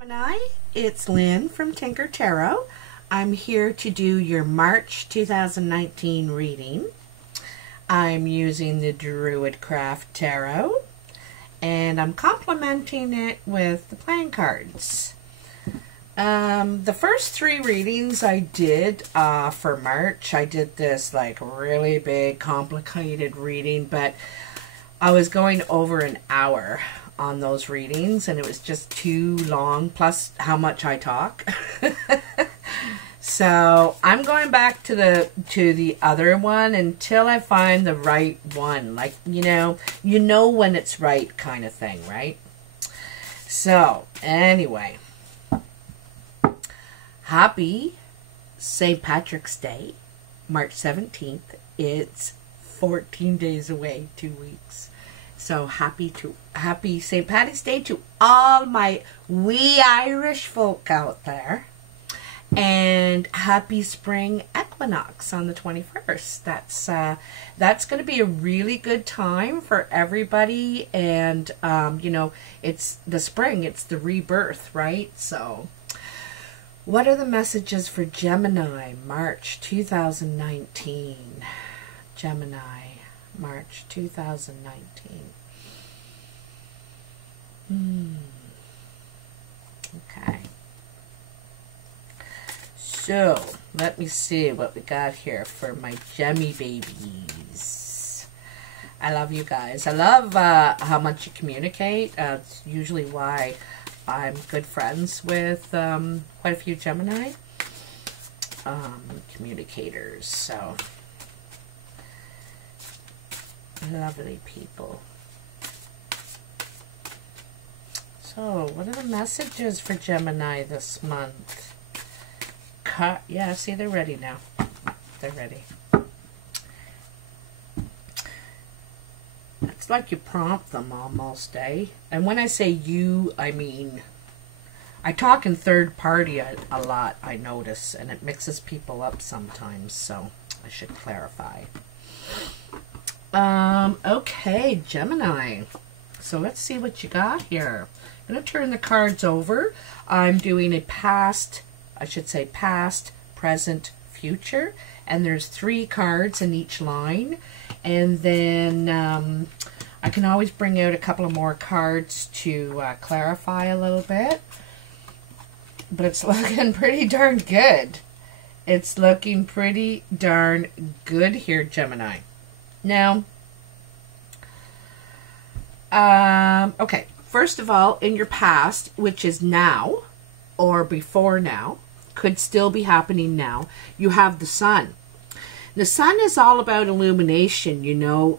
Gemini, it's Lynn from Tinker Tarot. I'm here to do your March 2019 reading. I'm using the Druid Craft Tarot, and I'm complementing it with the playing cards. The first three readings I did for March, I did this like really big, complicated reading, but I was going over an hour on those readings, and it was just too long, plus how much I talk. So I'm going back to the other one until I find the right one. Like, you know when it's right kind of thing, right? So anyway, happy St. Patrick's Day, March 17th. It's 14 days away, 2 weeks. So happy St. Patty's Day to all my wee Irish folk out there. And happy spring equinox on the 21st. That's going to be a really good time for everybody. And, it's the spring. It's the rebirth, right? So what are the messages for Gemini, March 2019? Gemini, March 2019. Okay. So, let me see what we got here for my Gemmy babies. I love you guys. I love how much you communicate. It's usually why I'm good friends with quite a few Gemini communicators. So, lovely people. So, what are the messages for Gemini this month? Yeah, see, they're ready now. They're ready. It's like you prompt them almost, eh? And when I say you, I mean, I talk in third party a lot, I notice, and it mixes people up sometimes, so I should clarify. Okay, Gemini. So let's see what you got here. I'm going to turn the cards over. I'm doing a past, present, future. And there's 3 cards in each line. And then I can always bring out a couple of more cards to clarify a little bit. But it's looking pretty darn good. It's looking pretty darn good here, Gemini. Now, okay, first of all, in your past, which is now or before now, could still be happening now, you have the sun. The sun is all about illumination, you're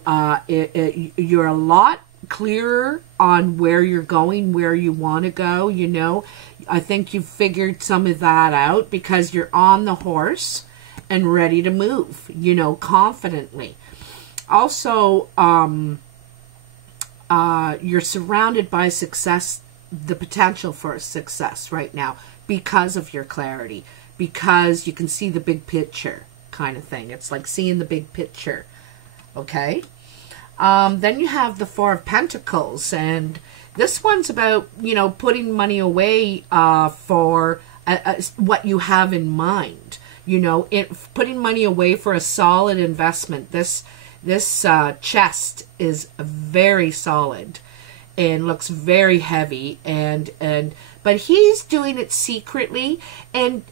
a lot clearer on where you're going, where you want to go, I think you've figured some of that out because you're on the horse and ready to move, confidently. Also, you're surrounded by success, the potential for success right now because of your clarity, because you can see the big picture kind of thing. It's like seeing the big picture, okay? Then you have the 4 of Pentacles, and this one's about, putting money away for what you have in mind, putting money away for a solid investment. This chest is very solid and looks very heavy, but he's doing it secretly, and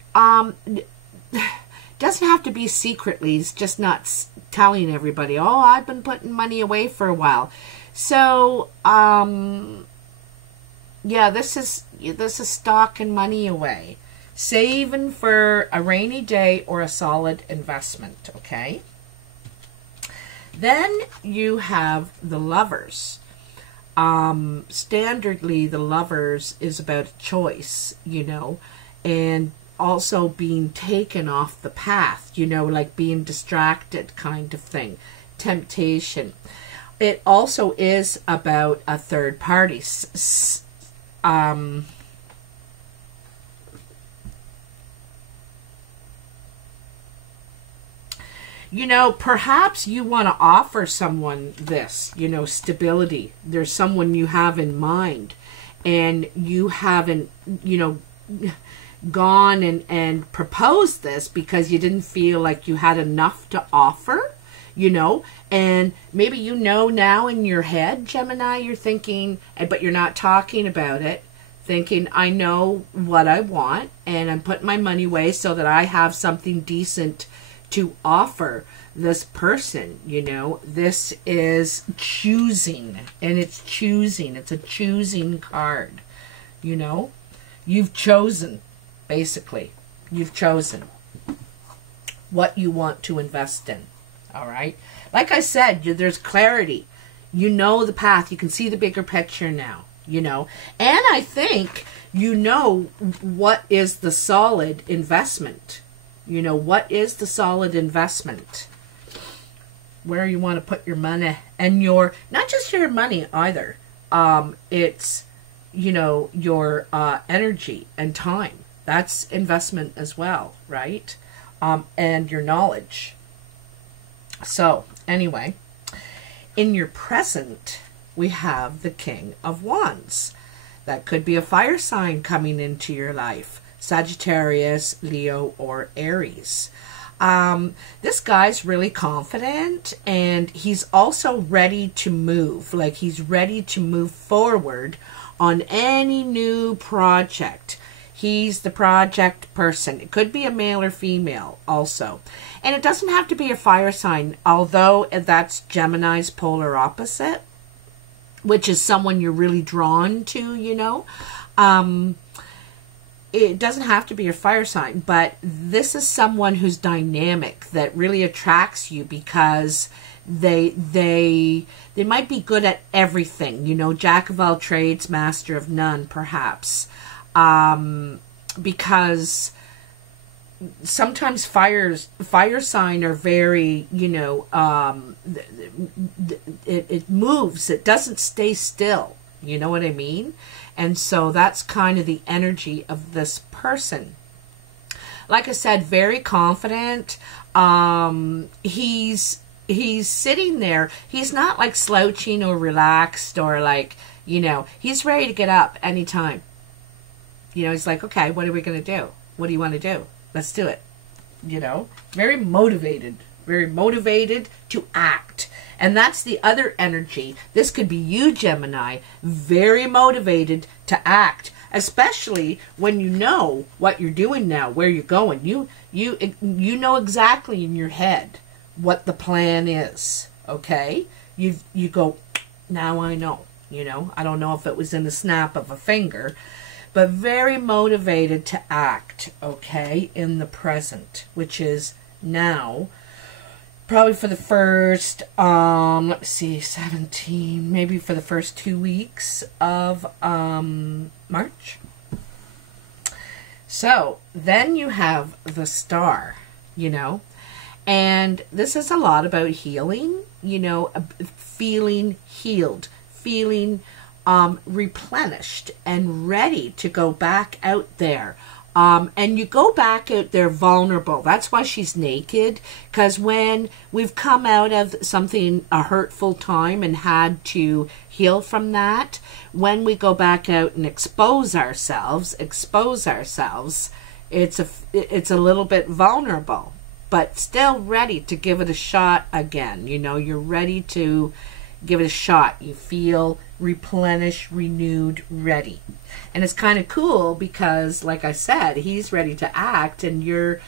doesn't have to be secretly. He's just not telling everybody, oh, I've been putting money away for a while. So yeah, this is stocking money away, saving for a rainy day or a solid investment, okay? Then you have the Lovers. Standardly, the Lovers is about a choice, and also being taken off the path, like being distracted kind of thing, temptation. It also is about a third party. Perhaps you want to offer someone this, stability. There's someone you have in mind, and you haven't, you know, gone and proposed this because you didn't feel like you had enough to offer, you know, and maybe you know now in your head, Gemini, you're thinking, but you're not talking about it, thinking, I know what I want, and I'm putting my money away so that I have something decent to offer this person, you know. This is choosing, and it's choosing. It's a choosing card, you know. You've chosen, basically. You've chosen what you want to invest in, all right? Like I said, there's clarity. You know the path. You can see the bigger picture now, you know. And I think you know what is the solid investment. You know, what is the solid investment? Where you want to put your money, and your, not just your money either. It's, you know, your energy and time. That's investment as well, right? And your knowledge. So, anyway, in your present, we have the King of Wands. That could be a fire sign coming into your life. Sagittarius, Leo, or Aries. This guy's really confident, and he's also ready to move. Like, he's ready to move forward on any new project. He's the project person. It could be a male or female also. And it doesn't have to be a fire sign, although that's Gemini's polar opposite, which is someone you're really drawn to, you know. It doesn't have to be a fire sign, but this is someone who's dynamic, that really attracts you because they might be good at everything, you know, jack of all trades, master of none, perhaps. Because sometimes fire sign are very, you know, it moves, it doesn't stay still, you know what I mean? And so that's kind of the energy of this person. Like I said, very confident. He's sitting there. He's not like slouching or relaxed or like, you know, he's ready to get up anytime. You know, he's like, okay, what are we going to do? What do you want to do? Let's do it. You know, very motivated to act. And that's the other energy. This could be you, Gemini, very motivated to act, especially when you know what you're doing now, where you're going. You know exactly in your head what the plan is, okay? You go, now I know, you know. I don't know if it was in the snap of a finger, but very motivated to act, okay, in the present, which is now. Probably for the first, let's see, 17, maybe for the first 2 weeks of March. So then you have the Star, you know, and this is a lot about healing, you know, feeling healed, feeling replenished and ready to go back out there. And you go back out there vulnerable. That's why she's naked. Because when we've come out of something, a hurtful time, and had to heal from that, when we go back out and expose ourselves, it's a little bit vulnerable, but still ready to give it a shot again. You know, you're ready to give it a shot. You feel replenished, renewed, ready. And it's kind of cool because, like I said, he's ready to act, and you're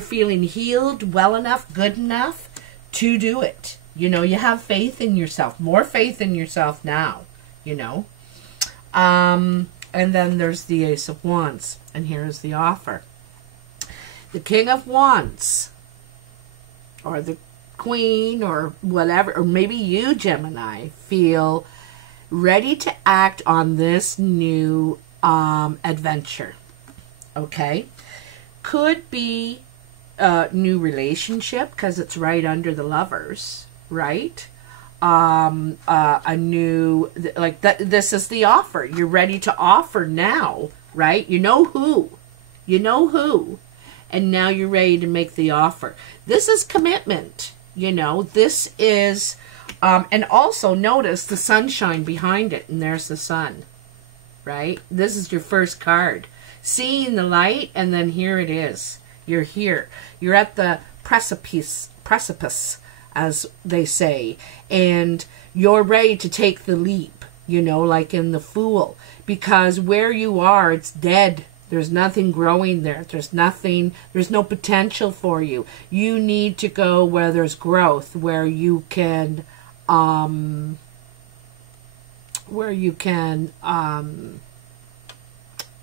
feeling healed, well enough, good enough to do it. You know, you have faith in yourself, more faith in yourself now, you know. And then there's the Ace of Wands, and here's the offer. The King of Wands, or the Queen, or whatever, or maybe you, Gemini, feel ready to act on this new adventure, okay? Could be a new relationship, because it's right under the Lovers, right? A new, like, this is the offer. You're ready to offer now, right? You know who, and now you're ready to make the offer. This is commitment, you know. This is, and also notice the sunshine behind it, and there's the sun. right? This is your first card. Seeing the light, and then here it is. You're here. You're at the precipice, as they say, and you're ready to take the leap, you know, like in The Fool, because where you are, it's dead. There's nothing growing there. There's no potential for you. You need to go where there's growth, where you can,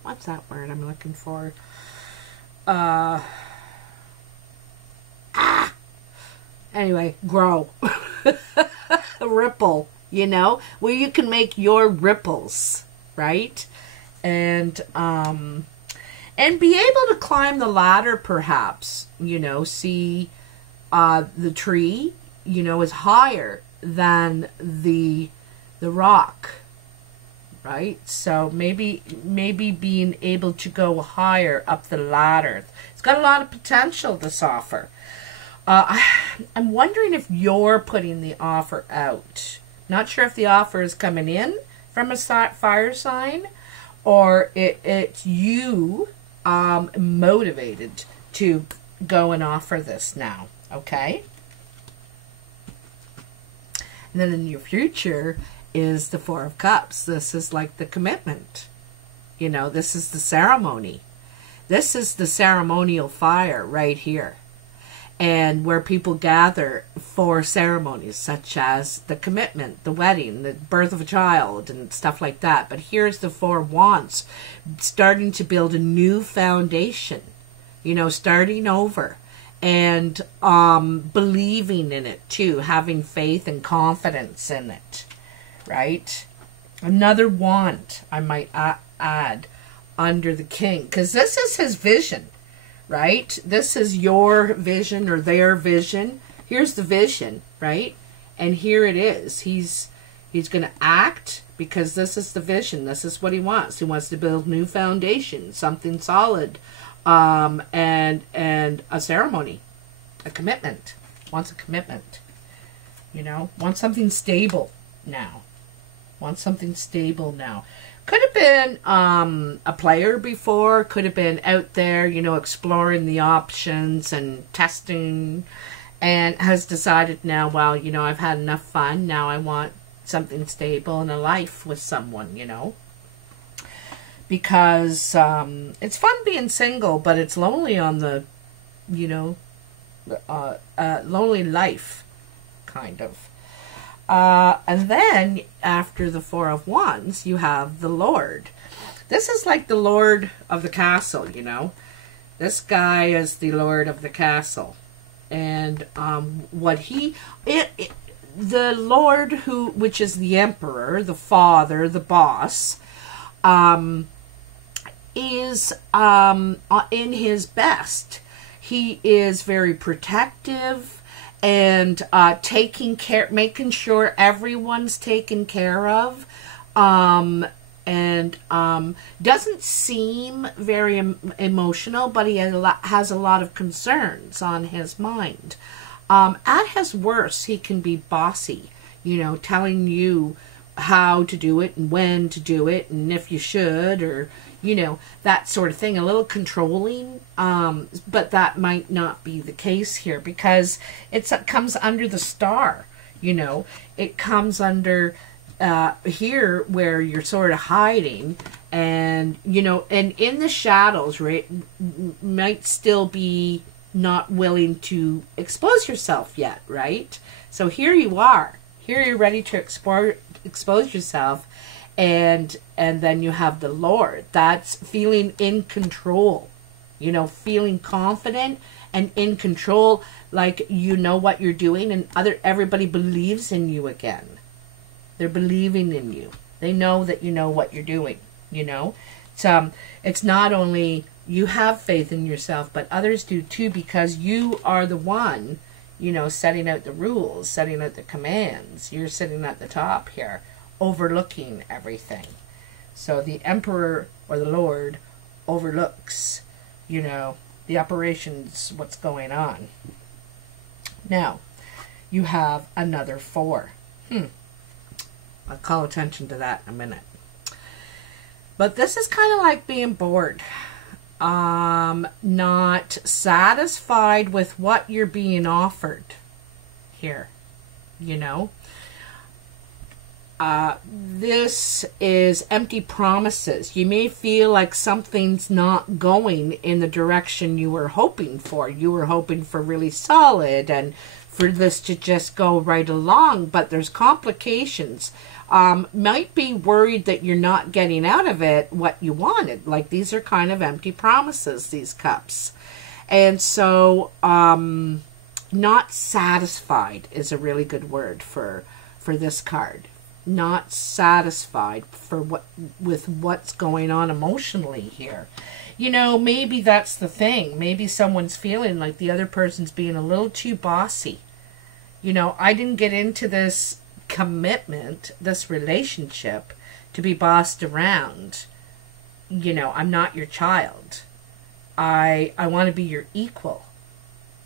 what's that word I'm looking for? Anyway, grow. Ripple, you know, where you can make your ripples, right? And be able to climb the ladder, perhaps, you know, see the tree, you know, is higher than the rock, right? So maybe being able to go higher up the ladder. It's got a lot of potential, this offer. I'm wondering if you're putting the offer out. Not sure if the offer is coming in from a fire sign, or it's you motivated to go and offer this now, okay? And then in your future is the Four of Cups. This is like the commitment. You know, this is the ceremony. This is the ceremonial fire right here. And where people gather for ceremonies such as the commitment, the wedding, the birth of a child, and stuff like that. But here's the Four of Wands, starting to build a new foundation, you know, starting over, and believing in it too, having faith and confidence in it, right? Another wand I might add under the King, because this is his vision. Right? This is your vision or their vision. Here's the vision, right? And here it is. He's going to act because this is the vision. This is what he wants. He wants to build new foundation, something solid, and a ceremony, a commitment. Wants a commitment. You know, wants something stable now. Wants something stable now. Could have been a player before, could have been out there, you know, exploring the options and testing, and has decided now, well, you know, I've had enough fun, now I want something stable and a life with someone, you know. Because it's fun being single, but it's lonely on the, you know, lonely life, kind of. And then, after the Four of Wands, you have the Lord. This is like the Lord of the castle, you know. This guy is the Lord of the castle. And the Lord, which is the Emperor, the father, the boss, is in his best. He is very protective, and taking care, making sure everyone's taken care of, and doesn't seem very emotional, but he has a lot of concerns on his mind. At his worst, he can be bossy, you know, telling you how to do it and when to do it and if you should, or, you know, that sort of thing. A little controlling, but that might not be the case here, because it comes under the star, you know. It comes under here where you're sort of hiding, and, you know, and in the shadows, right, might still be not willing to expose yourself yet, right? So here you are. Here you're ready to expose yourself. And then you have the Lord. That's feeling in control, you know, feeling confident and in control, like you know what you're doing, and everybody believes in you again. They're believing in you. They know that you know what you're doing, you know. It's not only you have faith in yourself, but others do too, because you are the one, you know, setting out the rules, setting out the commands. You're sitting at the top here, overlooking everything. So the Emperor or the Lord overlooks, you know, the operations, what's going on. Now, you have another four. I'll call attention to that in a minute. But this is kind of like being bored. Not satisfied with what you're being offered here, you know. This is empty promises. You may feel like something's not going in the direction you were hoping for. You were hoping for really solid and for this to just go right along, but there's complications. Might be worried that you're not getting out of it what you wanted. Like, these are kind of empty promises, these cups. And so, not satisfied is a really good word for this card. Not satisfied with what's going on emotionally here. You know, maybe that's the thing. Maybe someone's feeling like the other person's being a little too bossy. You know, I didn't get into this commitment, this relationship, to be bossed around. You know, I'm not your child. I want to be your equal.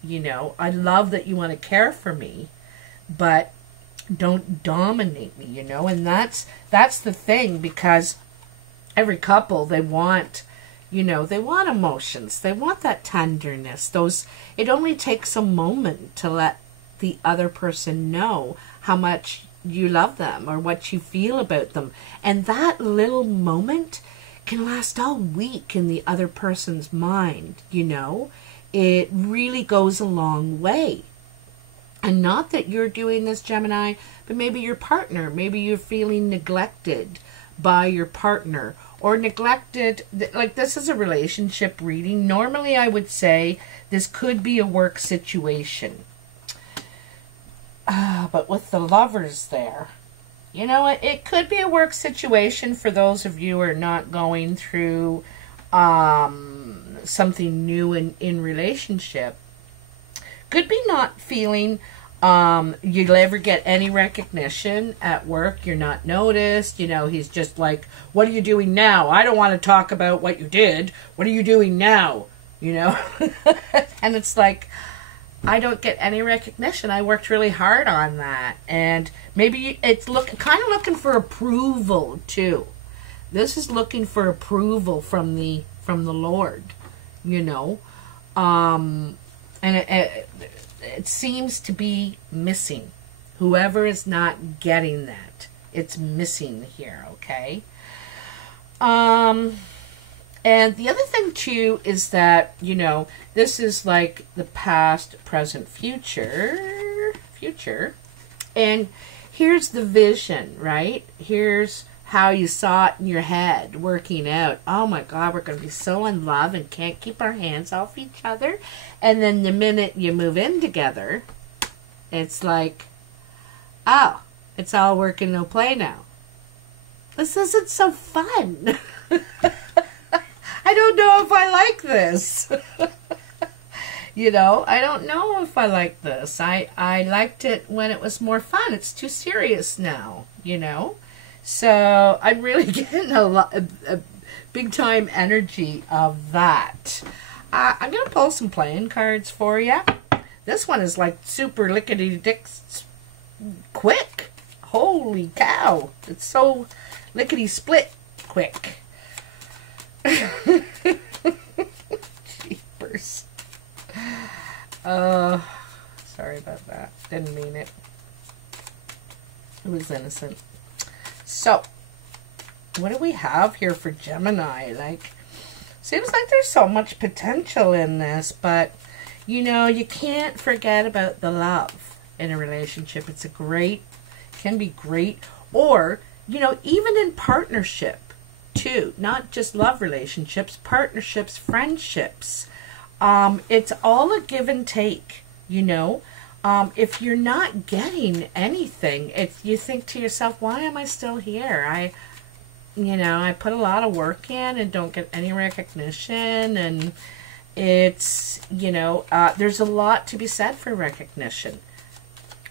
You know, I love that you want to care for me, but don't dominate me, you know. And that's the thing, because every couple, they want, you know, they want emotions. They want that tenderness. It only takes a moment to let the other person know how much you love them or what you feel about them. And that little moment can last all week in the other person's mind, you know. It really goes a long way. And not that you're doing this, Gemini, but maybe your partner, maybe you're feeling neglected by your partner, or neglected, like this is a relationship reading. Normally I would say this could be a work situation. But with the Lovers there, you know, it could be a work situation for those of you who are not going through something new in relationship. Could be not feeling you'll ever get any recognition at work. You're not noticed. You know, he's just like, what are you doing now? I don't want to talk about what you did. What are you doing now? You know? And it's like, I don't get any recognition. I worked really hard on that. And maybe it's kind of looking for approval too. This is looking for approval from the Lord, you know. And it seems to be missing. Whoever is not getting that, it's missing here, okay? And the other thing too is that, you know, this is like the past, present, future. And here's the vision, right? Here's how you saw it in your head working out. Oh my God, we're going to be so in love and can't keep our hands off each other. And then the minute you move in together, it's like, oh, it's all work and no play now. This isn't so fun. I don't know if I like this. You know, I don't know if I like this. I liked it when it was more fun. It's too serious now, you know. So I'm really getting a big time energy of that. I'm going to pull some playing cards for you. This one is like super lickety-dicks quick. Holy cow. It's so lickety-split quick. Jeepers. Sorry about that. Didn't mean it. It was innocent. So, what do we have here for Gemini? Like, seems like there's so much potential in this, but, you know, you can't forget about the love in a relationship. It's can be great, or, you know, even in partnership, too. Not just love relationships, partnerships, friendships. It's all a give and take, you know. If you're not getting anything, you think to yourself, why am I still here? I put a lot of work in and don't get any recognition, and it's, you know, there's a lot to be said for recognition.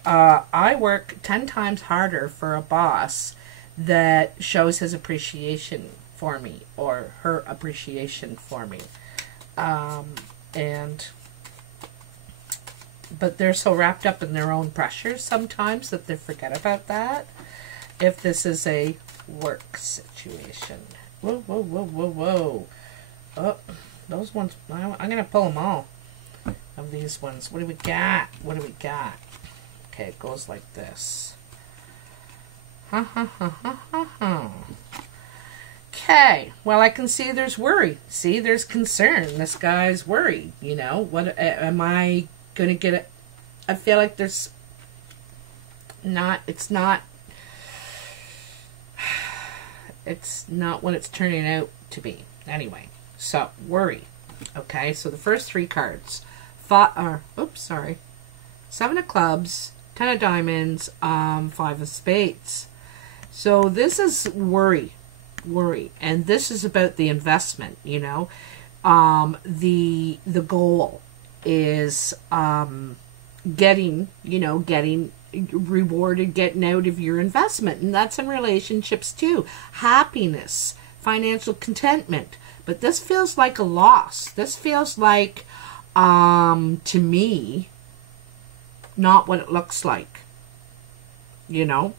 I work 10 times harder for a boss that shows his appreciation for me, or her appreciation for me. But they're so wrapped up in their own pressures sometimes that they forget about that. If this is a work situation, Whoa, whoa, whoa, whoa, whoa. Oh, those ones, I'm going to pull them all of these ones. What do we got? What do we got? Okay, it goes like this. Ha, ha, ha, ha, ha, ha. Okay, well, I can see there's worry. See, there's concern. This guy's worried, you know. What am I going to get it? I feel like there's not, it's not what it's turning out to be. Anyway, so worry. Okay, so the first three cards, Seven of Clubs, Ten of Diamonds, Five of Spades. So this is worry, and this is about the investment. You know, the goal is getting rewarded, getting out of your investment, and that's in relationships too. Happiness, financial contentment. But this feels like a loss. This feels like, to me, not what it looks like. You know,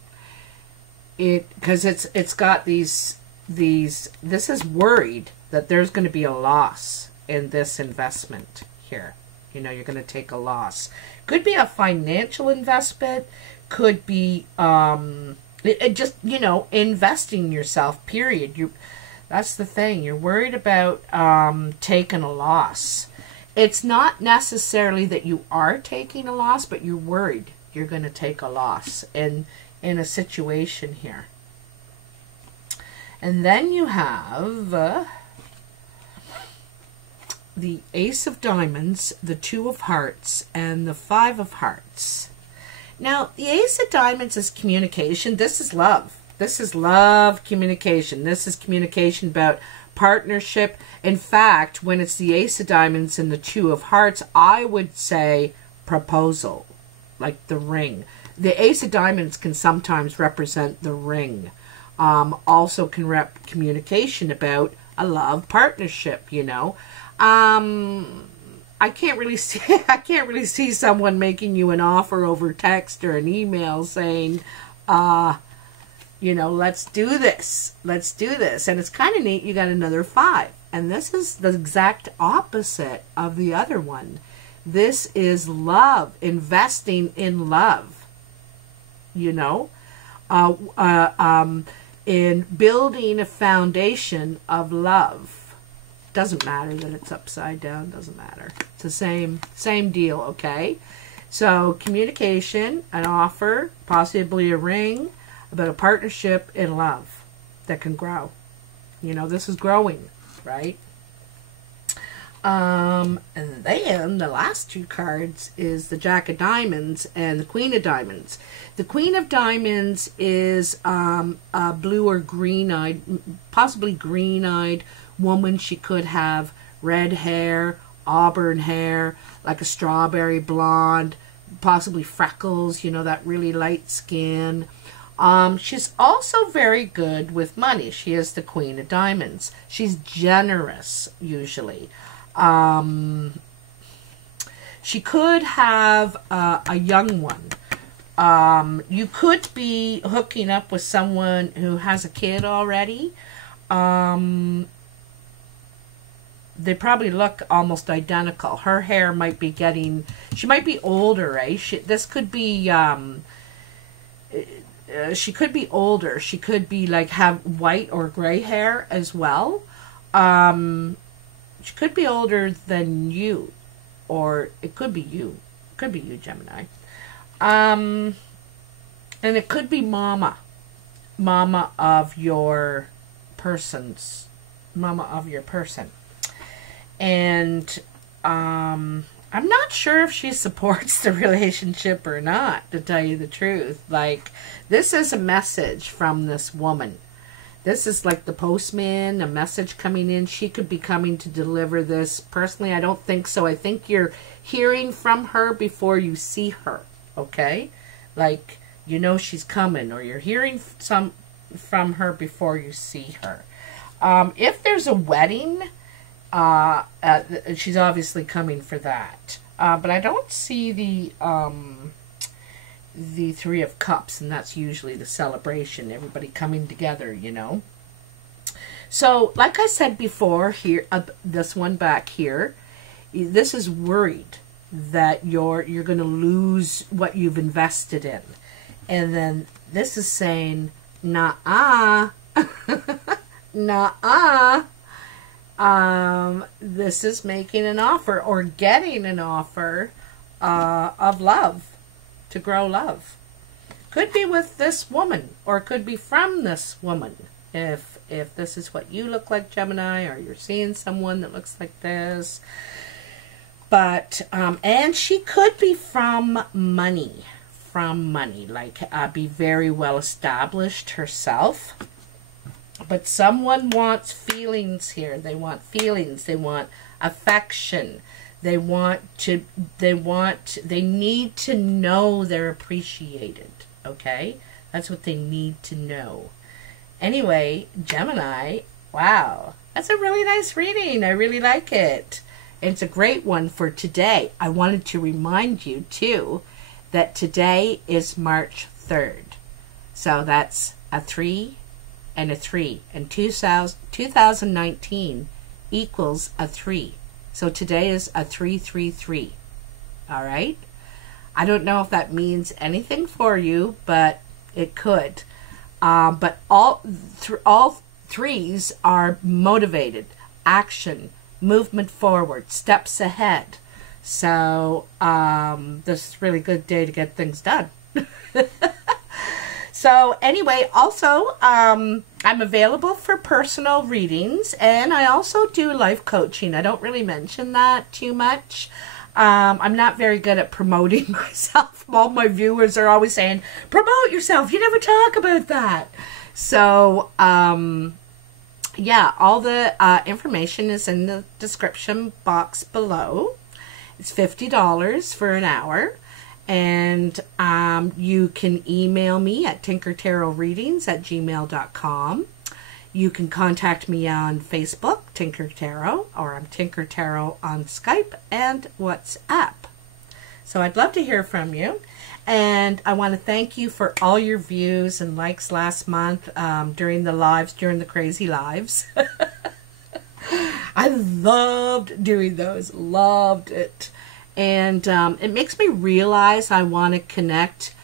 because it's got these. This is worried that there's going to be a loss in this investment here. You know, you're going to take a loss. Could be a financial investment. Could be just, you know, investing yourself, period. That's the thing. You're worried about taking a loss. It's not necessarily that you are taking a loss, but you're worried you're going to take a loss in a situation here. And then you have the Ace of Diamonds, the Two of Hearts, and the Five of Hearts. Now, the Ace of Diamonds is communication. This is love. This is love communication. This is communication about partnership. In fact, when it's the Ace of Diamonds and the Two of Hearts, I would say proposal, like the ring. The Ace of Diamonds can sometimes represent the ring. Also can rep communication about a love partnership, you know. I can't really see someone making you an offer over text or an email saying, you know, let's do this. Let's do this. And it's kind of neat. You got another 5. And this is the exact opposite of the other one. This is love, investing in love, you know, in building a foundation of love. Doesn't matter that it's upside down. Doesn't matter. It's the same deal, okay? So communication, an offer, possibly a ring, about a partnership in love that can grow. You know, this is growing, right? And then the last two cards is the Jack of Diamonds and the Queen of Diamonds. The Queen of Diamonds is a blue or green-eyed, possibly green-eyed woman. She could have red hair, auburn hair, like a strawberry blonde, possibly freckles, you know, that really light skin. She's also very good with money. She is the Queen of Diamonds. She's generous, usually. She could have a young one. You could be hooking up with someone who has a kid already. They probably look almost identical. Her hair might be getting... She might be older, right? This could be... she could be older. She could be like have white or gray hair as well. She could be older than you, or it could be you. It could be you, Gemini. And it could be mama of your person's, mama of your person. And I'm not sure if she supports the relationship or not, to tell you the truth. Like, this is a message from this woman. This is like the postman, a message coming in. She could be coming to deliver this. Personally, I don't think so. I think you're hearing from her before you see her, okay? Like, you know she's coming, or you're hearing from her before you see her. If there's a wedding... she's obviously coming for that. But I don't see the Three of Cups, and that's usually the celebration, everybody coming together, you know. So, like I said before, here, this one back here, this is worried that you're going to lose what you've invested in. And then this is saying, nah-uh, nah-uh. This is making an offer or getting an offer of love, to grow love. Could be with this woman, or could be from this woman. If this is what you look like, Gemini, or you're seeing someone that looks like this. But, and she could be from money. From money. Like, be very well established herself. But someone wants feelings here. They want feelings. They want affection. They need to know they're appreciated. Okay? That's what they need to know. Anyway, Gemini, wow. That's a really nice reading. I really like it. It's a great one for today. I wanted to remind you, too, that today is March 3rd. So that's a 3 and a 3. And 2019 equals a 3. So today is a 333. All right? I don't know if that means anything for you, but it could. But all threes are motivated, action, movement forward, steps ahead. So this is a really good day to get things done. So anyway, also I'm available for personal readings, and I also do life coaching. I don't really mention that too much. I'm not very good at promoting myself. All my viewers are always saying, promote yourself. You never talk about that. So, yeah, all the information is in the description box below. It's $50 for an hour. And you can email me at tinkertarotreadings@gmail.com. You can contact me on Facebook, Tinker Tarot, or I'm Tinker Tarot on Skype and WhatsApp. So I'd love to hear from you. And I want to thank you for all your views and likes last month during the lives, during the crazy lives. I loved doing those. Loved it. And it makes me realize I want to connect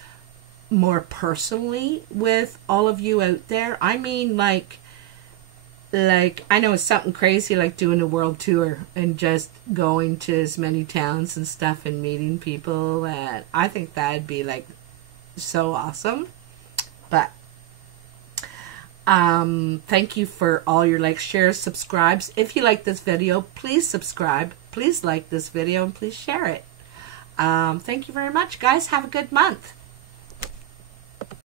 more personally with all of you out there. I mean, like I know it's something crazy like doing a world tour and just going to as many towns and stuff and meeting people. And I think that'd be like so awesome. But thank you for all your likes, shares, subscribes. If you like this video, please subscribe. Please like this video and please share it. Thank you very much, guys. Have a good month.